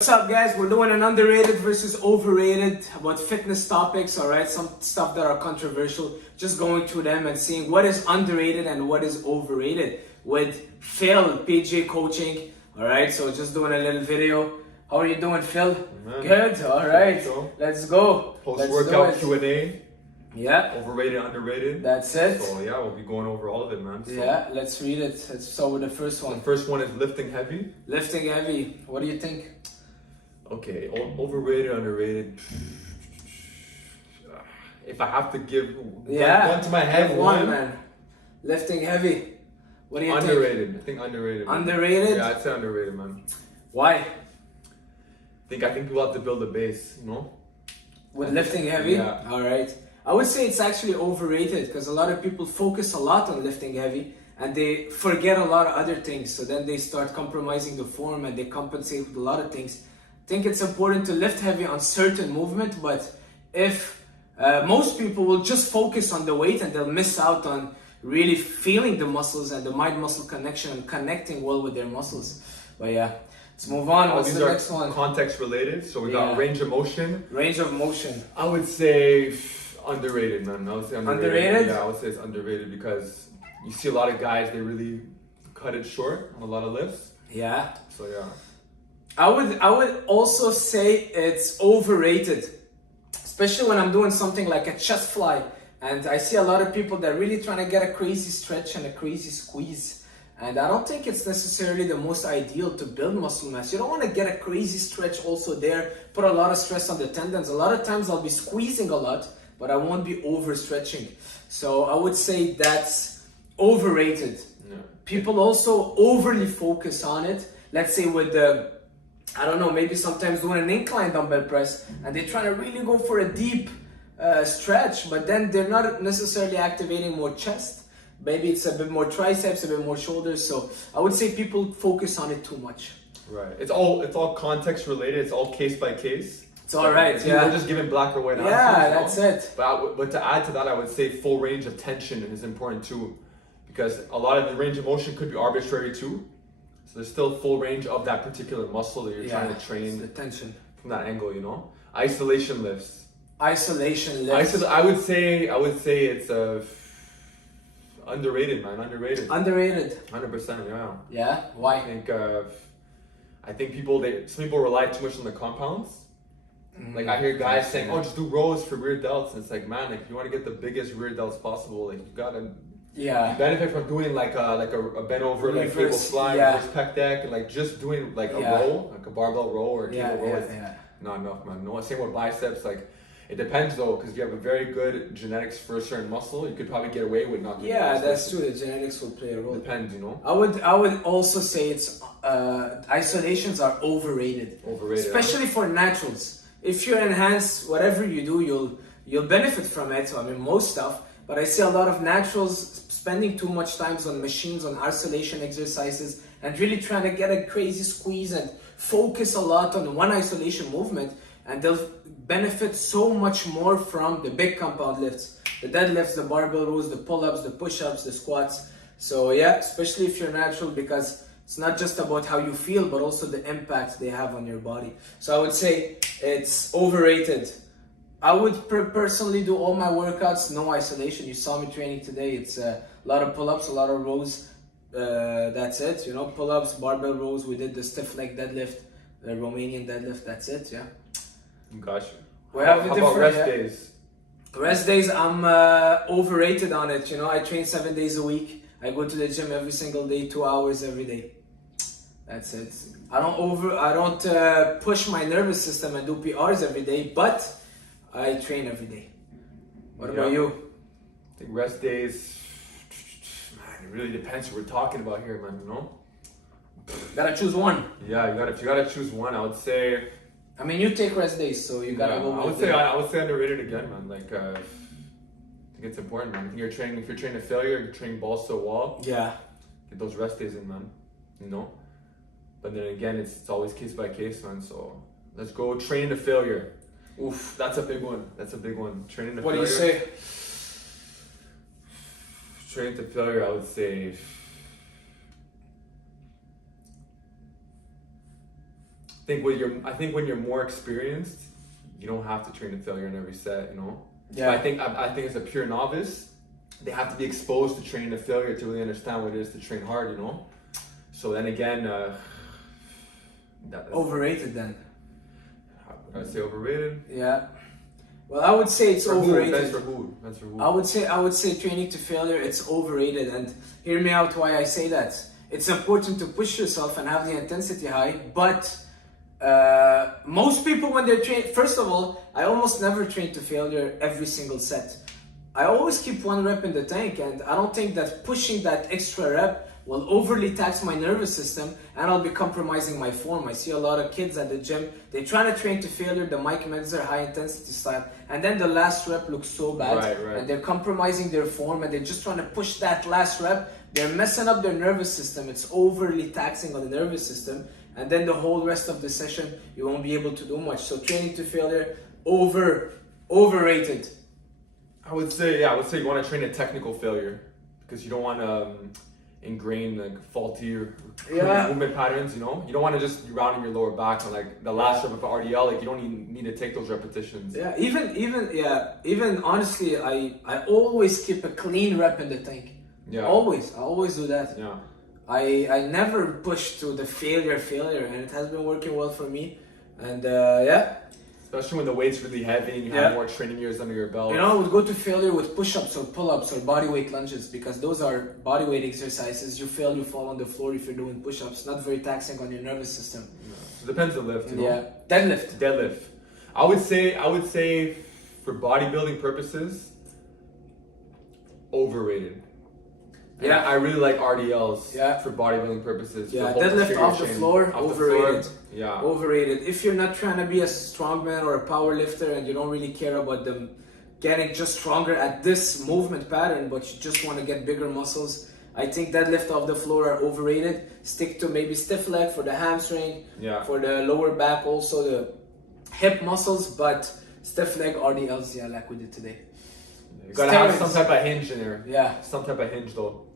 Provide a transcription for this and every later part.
What's up, guys? We're doing an underrated versus overrated about fitness topics, alright? Some stuff that are controversial. Just going through them and seeing what is underrated and what is overrated with Phil, PJ Coaching, alright? So just doing a little video. How are you doing, Phil? Man. Good, alright. Let's go. Post-workout Q&A. Yeah. Overrated, underrated. That's it. So yeah, we'll be going over all of it, man. So, yeah, let's read it. Let's start with the first one. the first one is lifting heavy. Lifting heavy. What do you think? Okay, overrated, underrated. If I have to give one to my head, one, man. Lifting heavy. What do you think? Underrated. I think underrated. Man. Underrated? Yeah, I'd say underrated, man. Why? I think people have to build a base, you know? With lifting heavy? Yeah. Alright. I would say it's actually overrated because a lot of people focus a lot on lifting heavy and they forget a lot of other things. So then they start compromising the form and they compensate with a lot of things. I think it's important to lift heavy on certain movement, but if most people will just focus on the weight and they'll miss out on really feeling the muscles and the mind-muscle connection and connecting well with their muscles. But yeah, let's move on. What's the next one? Context related. So we got range of motion. Range of motion. I would say underrated, man. I would say underrated. Underrated? Yeah, I would say it's underrated because you see a lot of guys, they really cut it short on a lot of lifts. Yeah. So yeah. I would also say it's overrated, especially when I'm doing something like a chest fly and I see a lot of people that are really trying to get a crazy stretch and a crazy squeeze, and I don't think it's necessarily the most ideal to build muscle mass. You don't want to get a crazy stretch also there, put a lot of stress on the tendons. A lot of times I'll be squeezing a lot, but I won't be overstretching. So I would say that's overrated. Yeah. People also overly focus on it. Let's say with the I don't know, maybe sometimes doing an incline dumbbell press and they're trying to really go for a deep stretch, but then they're not necessarily activating more chest. Maybe it's a bit more triceps, a bit more shoulders. So I would say people focus on it too much. Right. It's all context related. It's all case by case. It's all right. Yeah. We're just giving black or white answers. Yeah, that's it. But to add to that, I would say full range of tension is important too, because a lot of the range of motion could be arbitrary too. So there's still full range of that particular muscle that you're trying to train the tension from that angle, you know. Isolation lifts. Isolation lifts. I would say it's underrated, man. Underrated. Underrated. 100%. Yeah. Yeah. Why? I think some people rely too much on the compounds. Like I hear guys saying, "Oh, just do rows for rear delts." And it's like, man, if you want to get the biggest rear delts possible, like you gotta. Yeah. You benefit from doing like a bent over, like cable fly, reverse pec deck, and like just doing like a row, like a barbell row or a cable row. Is not enough, man. No, same with biceps. Like it depends though, because you have a very good genetics for a certain muscle. You could probably get away with not doing biceps. That's true. The genetics will play a role. Depends, you know. I would also say it's isolations are overrated. Overrated, especially for naturals. If you enhance whatever you do, you'll benefit from it. So, I mean, most stuff. But I see a lot of naturals spending too much time on machines, on isolation exercises, and really trying to get a crazy squeeze and focus a lot on one isolation movement. And they'll benefit so much more from the big compound lifts, the deadlifts, the barbell rows, the pull-ups, the push-ups, the squats. So yeah, especially if you're natural, because it's not just about how you feel, but also the impact they have on your body. So I would say it's overrated. I would personally do all my workouts, no isolation. You saw me training today. It's a lot of pull-ups, a lot of rows. That's it, you know, pull-ups, barbell rows. We did the stiff leg deadlift, the Romanian deadlift. That's it, yeah. Gotcha. We have a different rest days? Rest days, I'm overrated on it. You know, I train 7 days a week. I go to the gym every single day, 2 hours every day. That's it. I don't push my nervous system and do PRs every day, but I train every day. What about you? I think rest days, man, it really depends what we're talking about here, man, you know? Gotta choose one. Yeah, if you gotta choose one, I would say. I mean, you take rest days, so you gotta go with it. I would say underrated again, man. Like, I think it's important, man. If you're training a failure, you're training balls to the wall. Yeah. Get those rest days in, man. You know? But then again, it's always case by case, man. So let's go training to failure. Oof, that's a big one. Training to failure. What do you say? Training to failure, I would say I think when you're more experienced, you don't have to train to failure in every set, you know? Yeah. I think as a pure novice, they have to be exposed to training to failure to really understand what it is to train hard, you know? So then again, overrated then. I would say overrated. Yeah. Well, I would say it's overrated. That's for who? That's for who? I would say training to failure, it's overrated. And hear me out why I say that. It's important to push yourself and have the intensity high, but most people when they're trained, first of all, I almost never train to failure every single set. I always keep 1 rep in the tank, and I don't think that pushing that extra rep will overly tax my nervous system and I'll be compromising my form. I see a lot of kids at the gym, they try to train to failure, the Mike Menzer high intensity style, and then the last rep looks so bad, right. and they're compromising their form and they're just trying to push that last rep. They're messing up their nervous system. It's overly taxing on the nervous system, and then the whole rest of the session you won't be able to do much. So training to failure, overrated. I would say you want to train a technical failure because you don't want to ingrain like faulty or movement patterns, you know? You don't want to just be rounding your lower back on like the last rep of RDL, like you don't even need to take those repetitions. Yeah, even honestly, I always keep a clean rep in the tank. Yeah. I always do that. Yeah. I never push to the failure, and it has been working well for me. And yeah. Especially when the weight's really heavy and you have more training years under your belt. You know, I would go to failure with push-ups or pull-ups or bodyweight lunges because those are bodyweight exercises. You fail, you fall on the floor if you're doing push-ups. Not very taxing on your nervous system. Yeah. So it depends on the lift, you know? Yeah. Deadlift. I would say for bodybuilding purposes, overrated. Yeah, I really like RDLs for bodybuilding purposes. Yeah, deadlift off the floor, overrated. Yeah. Overrated. If you're not trying to be a strongman or a power lifter and you don't really care about them getting just stronger at this movement pattern, but you just want to get bigger muscles, I think deadlift off the floor are overrated. Stick to maybe stiff leg for the hamstring, for the lower back, also the hip muscles, but stiff leg RDLs, like we did today. You gotta have some type of hinge in there. Yeah. Some type of hinge though.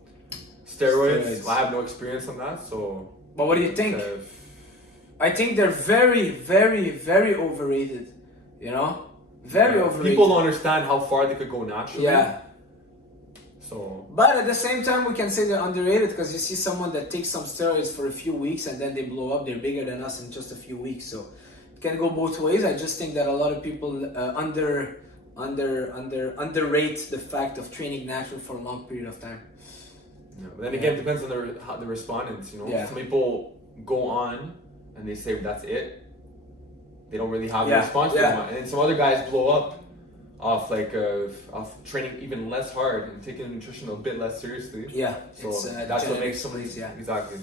Steroids. I have no experience on that, so. But what do you think? I think they're very, very, very overrated. You know, very overrated. People don't understand how far they could go naturally. Yeah. So. But at the same time, we can say they're underrated because you see someone that takes some steroids for a few weeks and then they blow up. They're bigger than us in just a few weeks. So it can go both ways. I just think that a lot of people underrate the fact of training natural for a long period of time. Yeah, but then again, it depends on the respondents, you know? Yeah. Some people go on and they say that's it. They don't really have a response to it. And then some other guys blow up off training even less hard and taking nutrition a bit less seriously. Yeah. So that's what makes some exactly.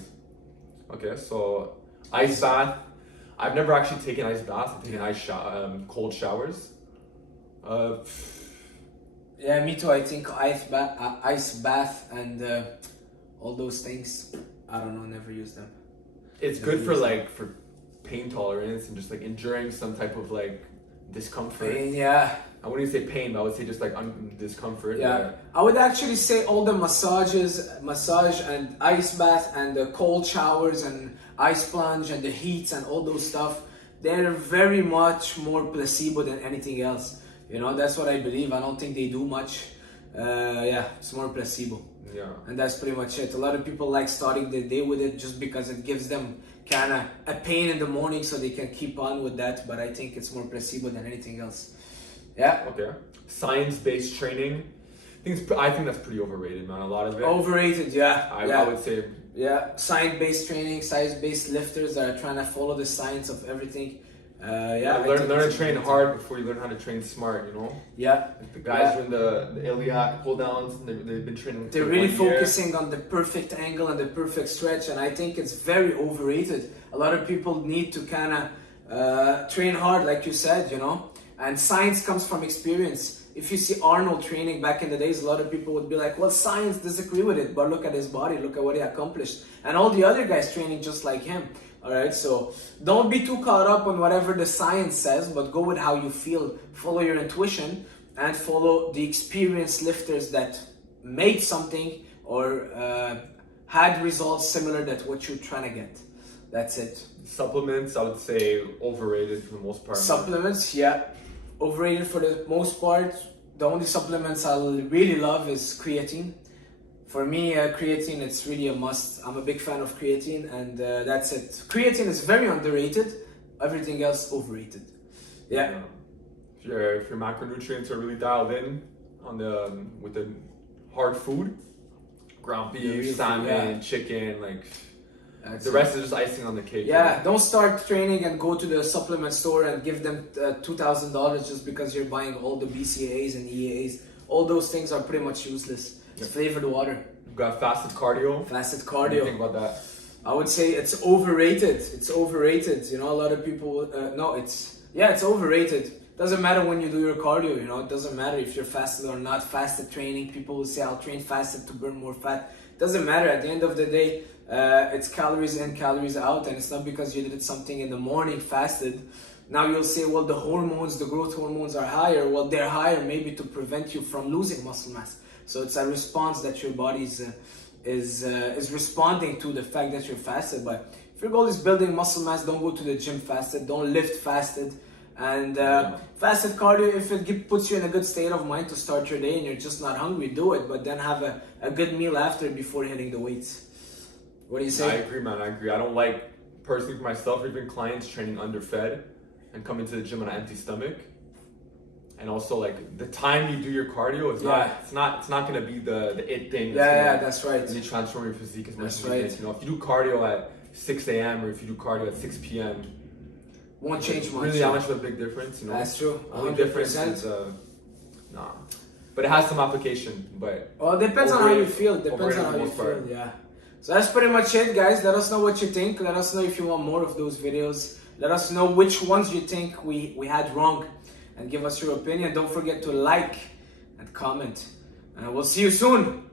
Okay, so ice bath. I've never actually taken ice baths. I've taken cold showers. Yeah, me too. I think ice bath and all those things, I don't know, never use them. It's good for pain tolerance and just like enduring some type of like discomfort. Pain, yeah. I wouldn't say pain, but I would say just like discomfort. Yeah. I would actually say all the massage and ice bath and the cold showers and ice plunge and the heats and all those stuff, they're very much more placebo than anything else. You know, that's what I believe. I don't think they do much. It's more placebo. Yeah. And that's pretty much it. A lot of people like starting the day with it just because it gives them kind of a pain in the morning so they can keep on with that. But I think it's more placebo than anything else. Yeah. Okay. Science-based training. I think that's pretty overrated, man. A lot of it. Overrated, yeah. I would say. Yeah. Science-based training, science-based lifters that are trying to follow the science of everything. Learn to train hard before you learn how to train smart, you know? Yeah. Like the guys doing the iliac pull downs, they've been training. They're really focusing on the perfect angle and the perfect stretch, and I think it's very overrated. A lot of people need to kind of train hard, like you said, you know? And science comes from experience. If you see Arnold training back in the days, a lot of people would be like, well, science disagree with it, but look at his body, look at what he accomplished. And all the other guys training just like him. All right, so don't be too caught up on whatever the science says, but go with how you feel. Follow your intuition and follow the experienced lifters that made something or had results similar to what you're trying to get. That's it. Supplements, I would say overrated for the most part. Supplements, yeah, overrated for the most part. The only supplements I'll really love is creatine. For me, creatine, it's really a must. I'm a big fan of creatine, and that's it. Creatine is very underrated. Everything else overrated. Yeah. If your macronutrients are really dialed in on the with the hard food, ground beef, salmon, chicken, like the rest is just icing on the cake. Yeah, don't start training and go to the supplement store and give them $2,000 just because you're buying all the BCAAs and EAAs. All those things are pretty much useless. It's flavored water. You've got fasted cardio. Fasted cardio. What do you think about that? I would say it's overrated. It's overrated. You know, a lot of people. It's overrated. Doesn't matter when you do your cardio. You know, it doesn't matter if you're fasted or not. Fasted training. People will say, "I'll train fasted to burn more fat." Doesn't matter. At the end of the day, it's calories in, calories out, and it's not because you did something in the morning fasted. Now you'll say, well, the hormones, the growth hormones are higher. Well, they're higher maybe to prevent you from losing muscle mass. So it's a response that your body is responding to the fact that you're fasted. But if your goal is building muscle mass, don't go to the gym fasted, don't lift fasted. And fasted cardio, if it puts you in a good state of mind to start your day and you're just not hungry, do it. But then have a good meal after before hitting the weights. What do you say? I agree, man. I agree. I don't like, personally for myself, or even clients training underfed and coming to the gym on an empty stomach. And also, like, the time you do your cardio is not gonna be the it thing. That's right. Really transform your physique as much as right. you think. You know, if you do cardio at 6 a.m. or if you do cardio at 6 p.m. won't change much. Really, that much of a big difference. You know, that's true. 100%. Only difference is but it has some application. But it depends on how you feel. Depends on how you feel. Yeah. So that's pretty much it, guys. Let us know what you think. Let us know if you want more of those videos. Let us know which ones you think we had wrong. And give us your opinion. Don't forget to like and comment. And we'll see you soon.